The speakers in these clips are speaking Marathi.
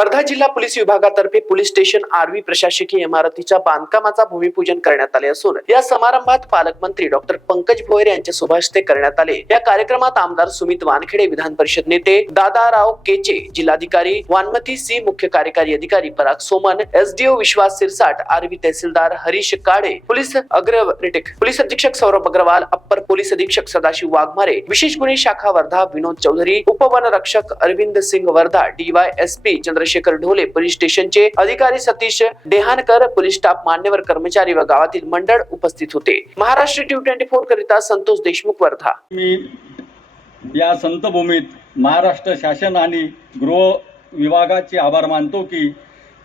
वर्धा जिल्हा पोलीस विभागातर्फे पोलीस स्टेशन आरवी प्रशासकीय इमारतीच्या बांधकामाचा भूमिपूजन करण्यात आले असून या समारंभात पालकमंत्री डॉक्टर पंकज भोयर यांच्या शुभ हस्ते करण्यात आले। या कार्यक्रमात आमदार सुमित वानखेडे, विधान परिषद नेते दादाराव केचे, जिल्हाधिकारी वानमती सी, मुख्य कार्यकारी अधिकारी पराग सोमन, एसडीओ विश्वास सिरसाट, आरवी तहसीलदार हरीश काळे, पोलीस पोलीस अधीक्षक सौरभ अग्रवाल, अप्पर पोलीस अधीक्षक सदाशिव वाघमारे, विशेष गुन्हे शाखा वर्धा विनोद चौधरी, उपवन रक्षक अरविंद सिंग वर्धा, DYSP चंद्रशेखर ढोले, पोलीस स्टेशनचे अधिकारी सतीश देहानकर, पोलीस स्टाफ, मान्यवर कर्मचारी व गावातील मंडळ उपस्थित होते। महाराष्ट्र T24 करिता संतोष देशमुख, वर्धा। मी या संतभूमीत महाराष्ट्र शासन आणि गृह विभागाचे आभार मानतो की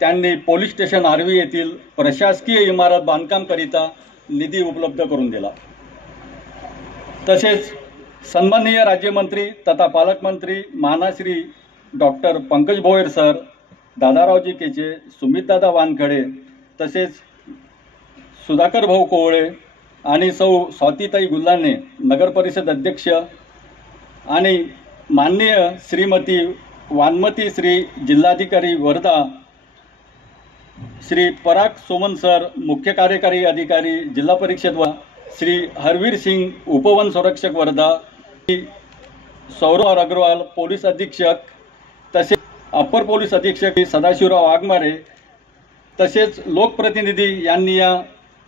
त्यांनी पोलीस स्टेशन आरवी येथील प्रशासकीय इमारत बांधकाम करिता निधी उपलब्ध करून दिला। तसेच सन्माननीय राज्यमंत्री तथा पालकमंत्री मानश्री डॉक्टर पंकज भोयर सर, दादारावजी केचे, सुमितदादा वानखडे, तसेच सुधाकर भाऊ कोवळे आणि सौ स्वातीताई गुल्हाने, नगर परिषद अध्यक्ष, आणि माननीय श्रीमती वानमती श्री जिल्हाधिकारी वर्धा, श्री पराग सोमन सर, मुख्य कार्यकारी अधिकारी जिल्हा परिषद व श्री हरवीर सिंग, उपवन संरक्षक वर्धा, सौरभ अग्रवाल, पोलीस अधीक्षक, तसेच अप्पर पोलीस अधीक्षक सदाशिवराव वाघमारे, तसेच लोकप्रतिनिधी यांनी या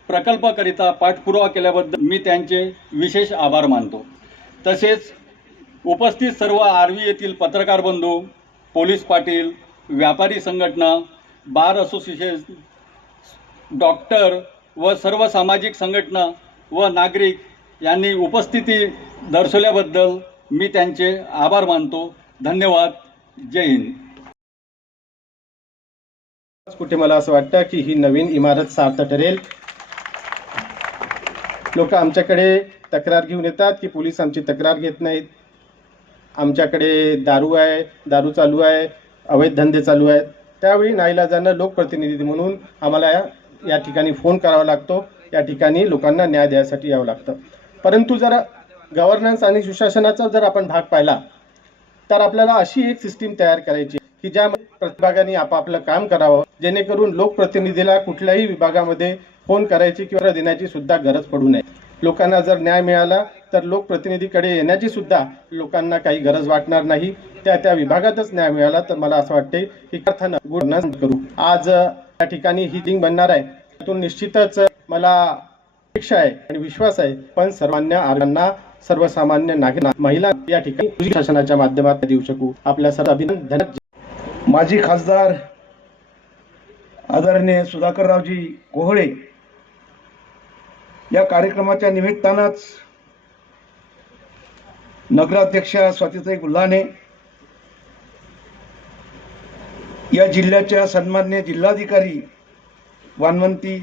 प्रकल्पाकरिता पाठपुरावा केल्याबद्दल मी त्यांचे विशेष आभार मानतो। तसेच उपस्थित सर्व आरवी येथील पत्रकार बंधू, पोलीस पाटील, व्यापारी संघटना, बार असोसिएशन, डॉक्टर व सर्व सामाजिक संघटना व नागरिक यांनी उपस्थिती दर्शवल्याबद्दल मी त्यांचे आभार मानतो। धन्यवाद। जय हिंद। कुठे मला असं वाटतं की ही नवीन इमारत सार्थ ठरेल। लोक आमच्याकडे तक्रार घेऊन येतात की पोलीस आमची तक्रार घेत नाहीत, आमच्याकडे दारू आहे, दारू चालू आहे, अवैध धंदे चालू आहेत। त्यावेळी नाईलाजानं लोकप्रतिनिधी म्हणून आम्हाला या ठिकाणी फोन करावा लागतो, या ठिकाणी लोकांना न्याय द्यायसाठी यावं लागतं। परंतु जर गव्हर्नन्स आणि सुशासनाचा जर आपण भाग पाहिला तर आपल्याला अशी एक सिस्टीम तयार करायची की ज्यामध्ये प्रत्येकाने आपापलं काम करावं, जेणेकरून लोकप्रतिनिधीला कुठल्याही विभागामध्ये फोन करायची किंवा देण्याची सुद्धा गरज पडू नये। लोकांना जर न्याय मिळाला तर लोकप्रतिनिधीकडे येण्याची सुद्धा लोकांना काही गरज वाटणार नाही। त्या विभागातच न्याय मिळाला तर मला असं वाटते की अर्थानं गुण करू। आज या ठिकाणी ही लिंक बनणार आहे, त्यातून निश्चितच मला अपेक्षा आहे आणि विश्वास आहे, पण सर्वसामान्य आर्यांना, सर्वसामान्य नागरिक, महिला या ठिकाणी शासनाच्या माध्यमातून देऊ शकू। आपल्या सर्व अभिनंदन। माजी खासदार आदरणीय सुधाकररावजी कोहळे या कार्यक्रमाच्या निमित्तानंच नगराध्यक्षा स्वातीताई गुल्हाने, या जिल्ह्याच्या सन्माननीय जिल्हाधिकारी वानमती,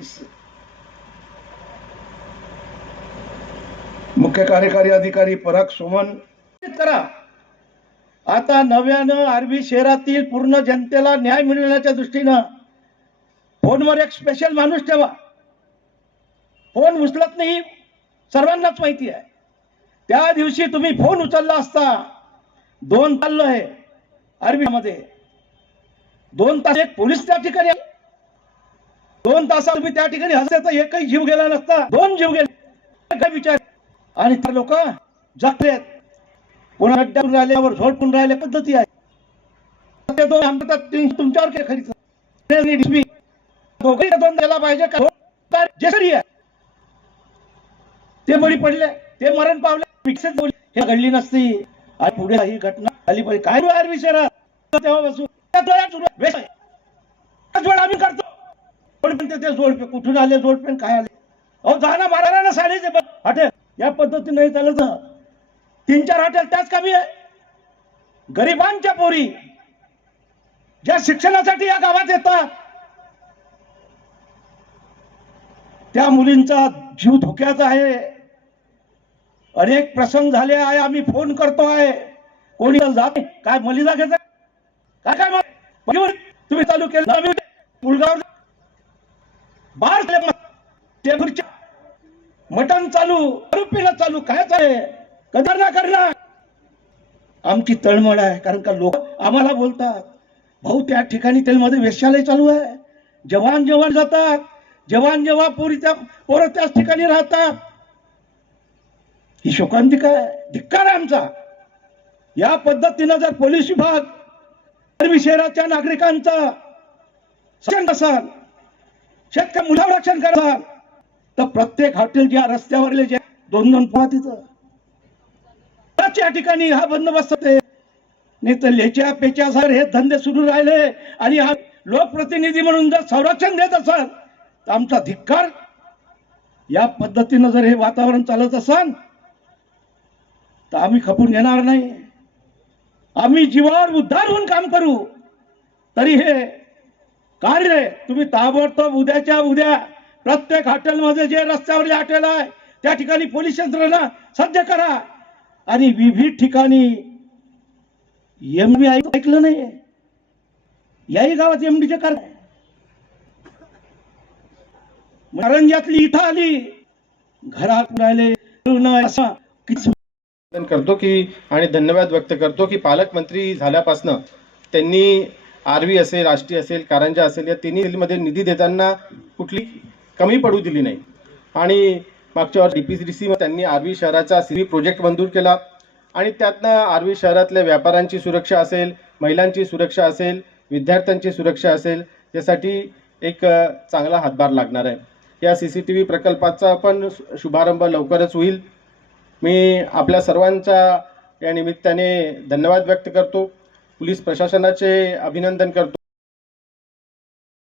मुख्य कार्यकारी अधिकारी पराग सोमन करा। आता नव्यानं आरवी शहरातील पूर्ण जनतेला न्याय मिळण्याच्या दृष्टीनं फोनवर एक स्पेशल माणूस ठेवा। फोन उचलत नाही, सर्वांनाच माहिती आहे। त्या दिवशी तुम्ही फोन उचलला असता 2 तास आहे आरवीमध्ये, 2 तास एक पोलीस त्या ठिकाणी, 2 तासात तुम्ही त्या ठिकाणी हसले तर एकही जीव गेला नसता, 2 जीव गेले। काय विचार, आणि तर लोक जगलेत, कोणा अड्ड्यावर राहिल्यावर झोडपून राहिल्या पद्धती आहे। तुमच्यावर काय खरीच दोघे 2 द्यायला पाहिजे का? जसरी आहे ते बळी पडले, ते मरण पावले, हे घडली नसती आणि पुढे ही घटना झाली पाहिजे। काय आरवी शहरात तेव्हापासून आम्ही करतो, ते जोडपे कुठून आले, जोडपेन काय आले, अहो जाणं मारायला साडीचे हॉटेल या पद्धतीने नाही चालत। 3-4 हॉटेल त्याच कमी आहे। गरिबांच्या पोरी ज्या शिक्षणासाठी या गावात येतात त्या मुलींचा जीव धोक्याचा आहे। अनेक प्रसंग झाले आहे, आम्ही फोन करतो आहे, कोणी जात काय मलिदा घेत काय काय तुम्ही चालू केलं मुलगाव बार मटण चालू, रुपीला चालू, काय चालू कदर ना करणार। आमची तळमळ आहे, कारण का लोक आम्हाला बोलतात भाऊ त्या ठिकाणी त्यामध्ये वेश्यालय चालू आहे. जवान जातात, जवान जेव्हा पोरं त्याच ठिकाणी राहतात. ही शोकांतिका आहे, धिक्कार आहे आमचा. या पद्धतीनं जर पोलीस विभाग आर्वी शहराच्या नागरिकांचा रक्षण असाल, शेतकरी मुलावर रक्षण कराल, तर प्रत्येक हॉटेलच्या रस्त्यावरले जे 2-2 पोहा तिथं त्या ठिकाणी हा बंदोबस्त होते. नाही तर लेच्या पेच्या सर हे धंदे सुरू राहिले आणि हा लोकप्रतिनिधी म्हणून जर संरक्षण देत असाल तर आमचा धिक्कार. या पद्धतीनं जर हे वातावरण चालत असाल तर आम्ही खपून घेणार नाही. आम्ही जीवावर उद्धार होऊन काम करू. तरी हे कार्य तुम्ही ताबडतोब उद्याच्या उद्या प्रत्येक हॉटेलमध्ये जे रस्त्यावरले हॉटेल आहे त्या ठिकाणी पोलीस यंत्रणा सज्ज करा. आणि विविध ठिकाणी एमडी ऐकलं नाही, याही गावात एमडीचे कारण कारंज्यातली इथं आली, घरात राहिले असं करतो की आणि धन्यवाद व्यक्त करतो की पालकमंत्री झाल्यापासनं त्यांनी आर्वी असेल, राष्ट्रीय असेल, कारंजा असेल या तिन्ही जिल्ह्यामध्ये निधी देताना कुठली कमी पडू दिली नाही. आणि मागच्या वर्षी DPCC त्यांनी आर्वी शहराचा CV प्रोजेक्ट मंजूर केला आणि त्यातनं आर्वी शहरातल्या व्यापाऱ्यांची सुरक्षा असेल, महिलांची सुरक्षा असेल, विद्यार्थ्यांची सुरक्षा असेल, यासाठी एक चांगला हातभार लागणार आहे. या CCTV प्रकल्पाचा पण शुभारंभ लवकरच होईल. मी आपल्या सर्वांच्या या निमित्ताने धन्यवाद व्यक्त करतो. पोलीस प्रशासनाचे अभिनंदन करतो.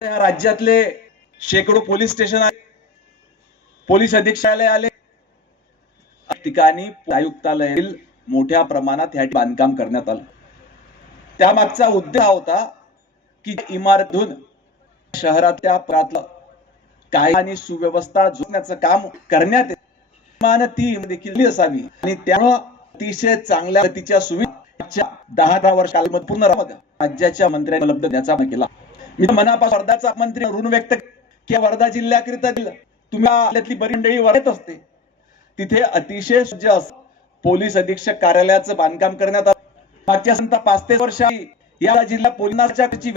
या राज्यातले शेकडो पोलीस स्टेशन आहे, पोलीस अधीक्षकालय आले, ठिकाणी आयुक्तालय मोठ्या प्रमाणात ह्या बांधकाम करण्यात आलं. त्यामागचा उद्देश हा होता की इमारतून शहरातल्या प्रांतलं कायदा आणि सुव्यवस्था जोडण्याचं काम करण्यात येते. ती देखील असावी आणि त्यामुळे अतिशय चांगल्या गतीच्या सुविधा 10 वर्षामध्ये पूर्ण राज्याच्या मंत्र्यांनी उपलब्ध देण्याचा केला. मी मनापासून वर्धाचा मंत्री ऋण व्यक्त की वर्धा जिल्ह्याकरिता दिलं. तुम्ही बरी मंडळी वरत असते तिथे अतिशय सज्ज पोलीस अधीक्षक कार्यालयाचं बांधकाम करण्यात आलं. मागच्या 5 वर्षांनी या जिल्हा पोलिसाच्या देखील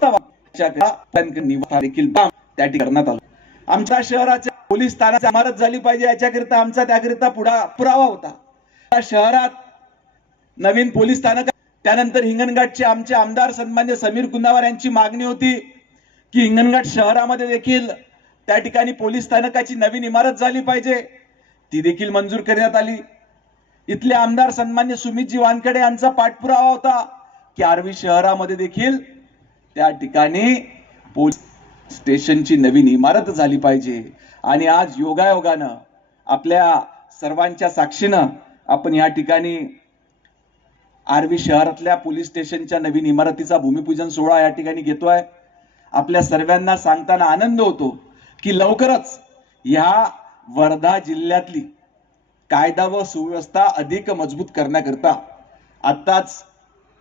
त्या ठिकाणी करण्यात आलं. आमच्या शहराच्या पोलीस स्थानाची इमारत झाली पाहिजे याच्याकरिता आमचा त्याकरिता पुरावा होता. शहरात नवीन पोलीस स्थानक, त्यानंतर हिंगणघाटचे आमचे आमदार सन्मान्य समीर कुंदावर यांची मागणी होती की हिंगणघाट शहरामध्ये देखील त्या ठिकाणी पोलीस स्थानकाची नवीन इमारत झाली पाहिजे. ती देखील मंजूर करण्यात आली. इथले आमदार सन्मान्य सुमितजी वानखेडे यांचा पाठपुरावा होता की आर्वी शहरामध्ये देखील त्या ठिकाणी पोलीस स्टेशनची नवीन इमारत झाली पाहिजे. आणि आज योगायोगानं आपल्या सर्वांच्या साक्षीनं आपण या ठिकाणी आर्वी शहरातल्या पोलीस स्टेशनच्या नवीन इमारतीचा भूमिपूजन सोहळा या ठिकाणी घेतोय. आपल्या सर्वांना सांगताना आनंद होतो की लवकरच या वर्धा जिल्ह्यातली कायदा व सुव्यवस्था अधिक मजबूत करण्याकरता आत्ताच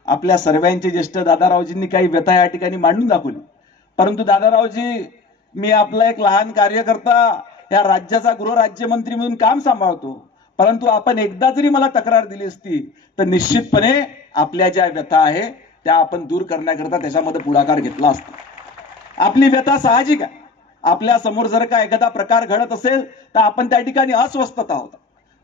आपल्या सर्वांचे ज्येष्ठ दादारावजींनी काही व्यथा या ठिकाणी मांडून दाखवली. परंतु दादारावजी, मी आपला एक लहान कार्यकर्ता या राज्याचा गृहराज्यमंत्री म्हणून काम सांभाळतो, परंतु आपण एकदा जरी मला तक्रार दिली असती तर निश्चितपणे आपल्या ज्या व्यथा आहे त्या आपण दूर करण्याकरता त्याच्यामध्ये पुढाकार घेतला असता. आपली व्यथा साहजिक आहे. आपल्या समोर जर का एखादा प्रकार घडत असेल तर आपण त्या ठिकाणी अस्वस्थता आहोत,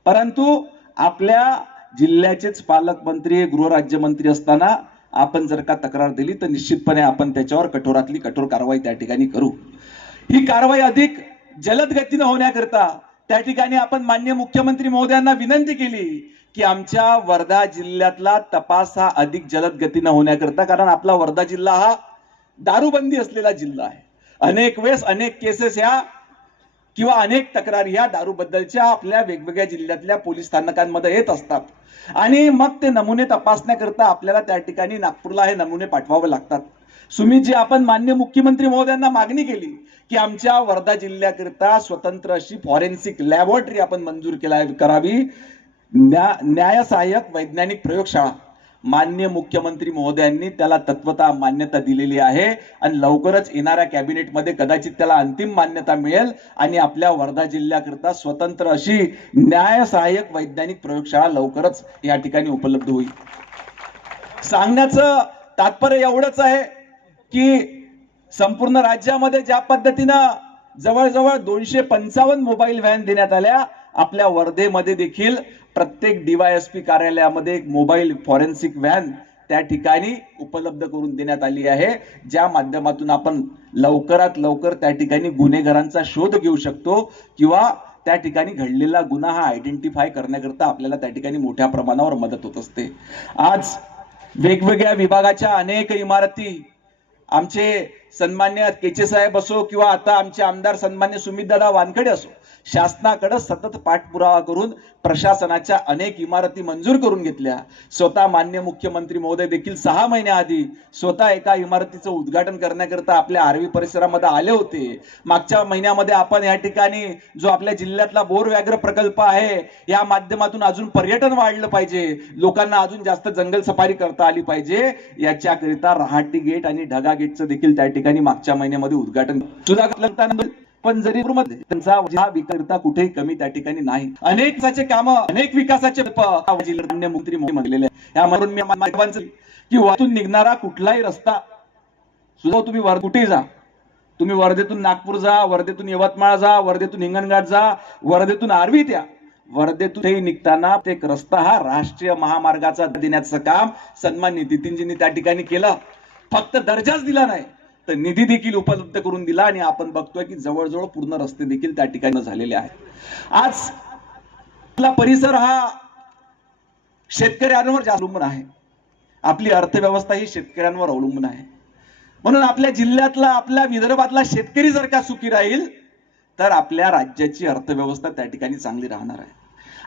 परंतु आपल्या जिल्ह्याचेच पालकमंत्री गृहराज्यमंत्री असताना आपण जर का तक्रार दिली तर निश्चितपणे आपण त्याच्यावर कठोरातली कठोर कारवाई त्या ठिकाणी करू. ही कारवाई अधिक जलद गतीने होण्याकरता त्या ठिकाणी आपण माननीय मुख्यमंत्री महोदयांना विनंती केली की आमच्या वर्धा जिल्ह्यातला तपास हा अधिक जलद गतीने होण्याकरता, कारण आपला वर्धा जिल्हा हा दारूबंदी असलेला जिल्हा आहे. अनेक वेळेस अनेक केसेस ह्या किंवा अनेक तक्रारी ह्या दारूबद्दलच्या आपल्या वेगवेगळ्या जिल्ह्यातल्या पोलीस स्थानकांमध्ये येत असतात आणि मग ते नमुने तपासण्याकरता आपल्याला त्या ठिकाणी नागपूरला हे नमुने पाठवावे लागतात. सुमितजी, आपण माननीय मुख्यमंत्री महोदयांना मागणी केली की आमच्या वर्धा जिल्ह्याकरिता स्वतंत्र अशी फॉरेन्सिक लॅबोरेटरी आपण मंजूर करावी, न्यायसहाय्यक वैज्ञानिक प्रयोगशाळा. माननीय मुख्यमंत्री महोदयांनी त्याला तत्वता मान्यता दिलेली आहे आणि लवकरच येणाऱ्या कॅबिनेटमध्ये कदाचित त्याला अंतिम मान्यता मिळेल आणि आपल्या वर्धा जिल्ह्याकरता स्वतंत्र अशी न्यायसहाय्यक वैज्ञानिक प्रयोगशाळा लवकरच या ठिकाणी उपलब्ध होईल. सांगण्याचं तात्पर्य एवढंच आहे की संपूर्ण राज्यामध्ये ज्या पद्धतीनं जवळजवळ 255 मोबाईल व्हॅन देण्यात आल्या, आपल्या वर्धेमध्ये देखील प्रत्येक DYSP कार्यालयामध्ये एक मोबाईल फॉरेन्सिक व्हॅन त्या ठिकाणी उपलब्ध करून देण्यात आली आहे, ज्या माध्यमातून आपण लवकरात लवकर त्या ठिकाणी गुन्हेगारांचा शोध घेऊ शकतो किंवा त्या ठिकाणी घडलेला गुन्हा हा आयडेंटिफाय करण्याकरता आपल्याला त्या ठिकाणी मोठ्या प्रमाणावर मदत होत असते. आज वेगवेगळ्या विभागाच्या अनेक इमारती आमचे सन्मान्य केचे साहेब असो किंवा आता आमचे आमदार सन्मान्य सुमितदादा वानखडे असो, शासनाकडे सतत पाठपुरावा करून प्रशासनाच्या अनेक इमारती मंजूर करून घेतल्या. स्वतः मान्य मुख्यमंत्री महोदय देखील 6 महिन्याआधी स्वतः एका इमारतीचं उद्घाटन करण्याकरता आपल्या आर्वी परिसरामध्ये आले होते. मागच्या महिन्यामध्ये आपण या ठिकाणी जो आपल्या जिल्ह्यातला बोर व्याघ्र प्रकल्प आहे, या माध्यमातून अजून पर्यटन वाढलं पाहिजे, लोकांना अजून जास्त जंगल सफारी करता आली पाहिजे, याच्याकरिता रहाटी गेट आणि ढगा गेटचं देखील त्या ठिकाणी मागच्या महिन्यामध्ये उद्घाटन सुद्धा. पण जरी त्यांचा विकास कुठेही कमी त्या ठिकाणी नाही. अनेक कामं, अनेक विकासाचे मंत्री म्हणलेले यामधून मी की वाहतून निघणारा कुठलाही रस्ता सुद्धा तुम्ही कुठेही जा, तुम्ही वर्धेतून नागपूर जा, वर्धेतून यवतमाळ जा, वर्धेतून हिंगणघाट जा, वर्धेतून आर्वी त्या वर्धेतून निघताना एक रस्ता हा राष्ट्रीय महामार्गाचा देण्याचं काम सन्माननीय नितीनजींनी त्या ठिकाणी केलं. फक्त दर्जाच दिला नाही तर निधी देखील उपलब्ध करून दिला आणि आपण बघतोय की जवळजवळ पूर्ण रस्ते देखील त्या ठिकाणी झालेले आहेत. आज आपला परिसर हा शेतकऱ्यांवर अवलंबून आहे, आपली अर्थव्यवस्था ही शेतकऱ्यांवर अवलंबून आहे. म्हणून आपल्या जिल्ह्यातला, आपल्या विदर्भातला शेतकरी जर का सुखी राहील तर आपल्या राज्याची अर्थव्यवस्था त्या ठिकाणी चांगली राहणार आहे.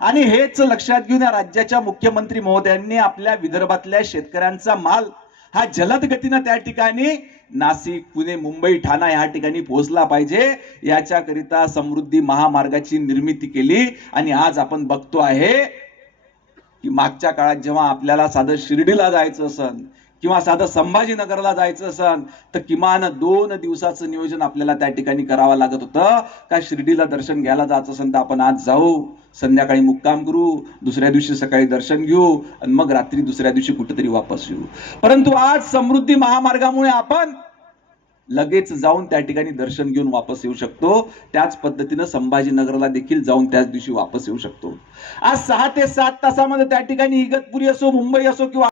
आणि हेच लक्षात घेऊन या राज्याच्या मुख्यमंत्री महोदयांनी आपल्या विदर्भातल्या शेतकऱ्यांचा माल हा जलद गतीनं त्या ठिकाणी नाशिक, पुणे, मुंबई, ठाणा या ठिकाणी पोहोचला पाहिजे, याच्याकरिता समृद्धी महामार्गाची निर्मिती केली. आणि आज आपण बघतो आहे की मागच्या काळात जेव्हा आपल्याला साधं शिर्डीला जायचं असन किंवा साधं संभाजीनगरला जायचं असन तर किमान 2 दिवसाचं नियोजन आपल्याला त्या ठिकाणी करावं लागत होतं. का शिर्डीला दर्शन घ्यायला जायचं असेल तर आपण आज जाऊ, संध्याकाळी मुक्काम करू, दुसऱ्या दिवशी सकाळी दर्शन घेऊ आणि मग रात्री दुसऱ्या दिवशी कुठेतरी वापस येऊ. परंतु आज समृद्धी महामार्गामुळे आपण लगेच जाऊन त्या ठिकाणी दर्शन घेऊन वापस येऊ शकतो. त्याच पद्धतीनं संभाजीनगरला देखील जाऊन त्याच दिवशी वापस येऊ शकतो. आज 6 ते 7 तासामध्ये त्या ठिकाणी इगतपुरी असो, मुंबई असो किंवा